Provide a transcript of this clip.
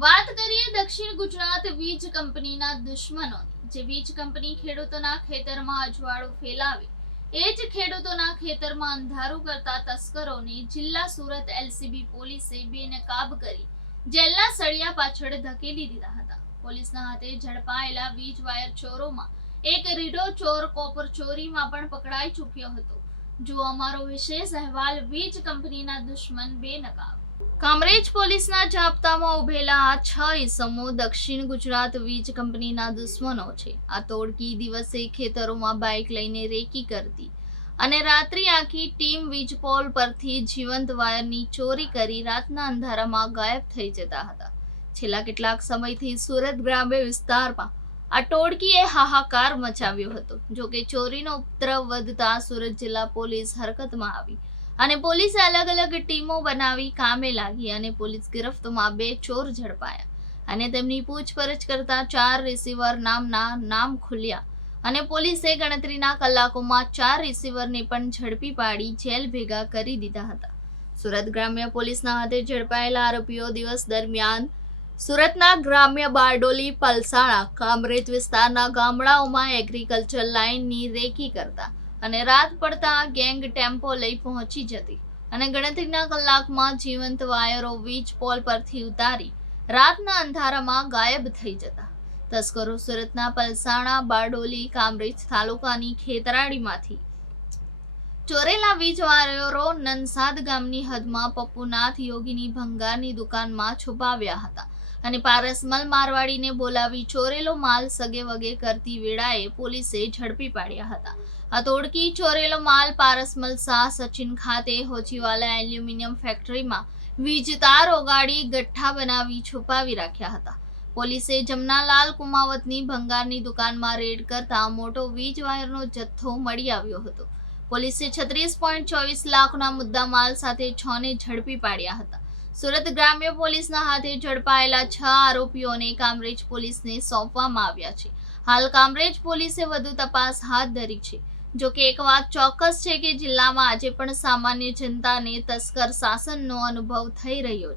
વાત કરીએ દક્ષિણ ગુજરાત વીજ કંપનીના દુશ્મનોની, જે વીજ કંપની ખેડૂતોના ખેતરમાં અજવાળું ફેલાવે એ જ ખેડૂતોના ખેતરમાં અંધારું કરતા તસ્કરોને જિલ્લા સુરત એલસીબી પોલીસે બેનકાબ કરી જેલના સળિયા પાછળ ધકેલી દીધા હતા. પોલીસના હાથે ઝડપાયેલા વીજ વાયર ચોરોમાં એક રીઢો ચોર કોપર ચોરીમાં પણ પકડાઈ ચૂક્યો હતો. જો અમારો વિશેષ અહેવાલ વીજ કંપનીના દુશ્મન બેનકાબ. કામરેજ પોલીસના જાપ્તામાં ઉભેલા આ 6 ઈસમો દક્ષિણ ગુજરાત વીજ કંપનીના દુશ્મનો છે. આ તોડકી દિવસે ખેતરોમાં બાઇક લઈને રેકી કરતી અને રાત્રિ આખી ટીમ વીજપોલ પરથી જીવંત વાયરની ચોરી કરી રાતના અંધારામાં ગાયબ થઈ જતા હતા. છેલ્લા કેટલાક સમયથી સુરત ગ્રામ્ય વિસ્તારમાં આ ટોળકીએ હાહાકાર મચાવ્યો હતો. જોકે ચોરીનો ઉપદ્રવ વધતા સુરત જિલ્લા પોલીસ હરકતમાં આવી અને પોલીસે અલગ અલગ ટીમો બનાવી કામે લાગી અને પોલીસ ગિરફ્તમાં 2 ચોર ઝડપાયા અને તેમની પૂછપરછ કરતા 4 રિસીવર નામના નામ ખુલ્યા અને પોલીસે ગણતરીના કલાકોમાં 4 રિસીવરને પણ ઝડપી પાડી જેલ ભેગા કરી દીધા હતા. સુરત ગ્રામ્ય પોલીસના હાથે ઝડપાયેલા આરોપીઓ દિવસ દરમિયાન સુરતના ગ્રામ્ય બારડોલી, પલસાણા, કામરેજ વિસ્તારના ગામડાઓમાં એગ્રીકલ્ચર લાઇનની રેકી કરતા અને રાત પડતા ગેંગ ટેમ્પો લઈ પહોંચી જતી અને ગણતરીના કલાકમાં જીવંત વાયરો વીજ પોલ પરથી ઉતારી રાતના અંધારામાં ગાયબ થઈ જતા. તસ્કરો સુરતના પલસાણા, બારડોલી, કામરેજ તાલુકાની ખેતરાડીમાંથી ચોરેલા વીજ વાયરો નનસાદ ગામની હદમાં પપ્પુનાથ યોગીની ભંગારની દુકાનમાં છુપાવ્યા હતા અને પારસમલ મારવાડીને બોલાવી ચોરેલો માલ સગે વગે કરતી વેળાએ પોલીસે ઝડપી પાડ્યા હતા. આ તોડકી ચોરેલો માલ પારસમલ શાહ સચિન ખાતે હોજીવાલા એલ્યુમિનિયમ ફેક્ટરીમાં વીજ તાર ઓગાળી ગઠ્ઠા બનાવી છુપાવી રાખ્યા હતા. પોલીસે જમનાલાલ કુમાવતની ભંગારની દુકાનમાં રેડ કરતા મોટો વીજ વાયરનો જથ્થો મળી આવ્યો હતો. પોલીસે 36.24 લાખના મુદ્દા માલ સાથે 6 ને ઝડપી પાડ્યા હતા. સુરત ગ્રામ્ય પોલીસના હાથે ઝડપાયેલા 6 આરોપીઓને કામરેજ પોલીસને સોંપવામાં આવ્યા છે. હાલ કામરેજ પોલીસે વધુ તપાસ હાથ ધરી છે. જોકે એક વાત ચોક્કસ છે કે જિલ્લામાં આજે પણ સામાન્ય જનતાને તસ્કર શાસનનો અનુભવ થઈ રહ્યો છે.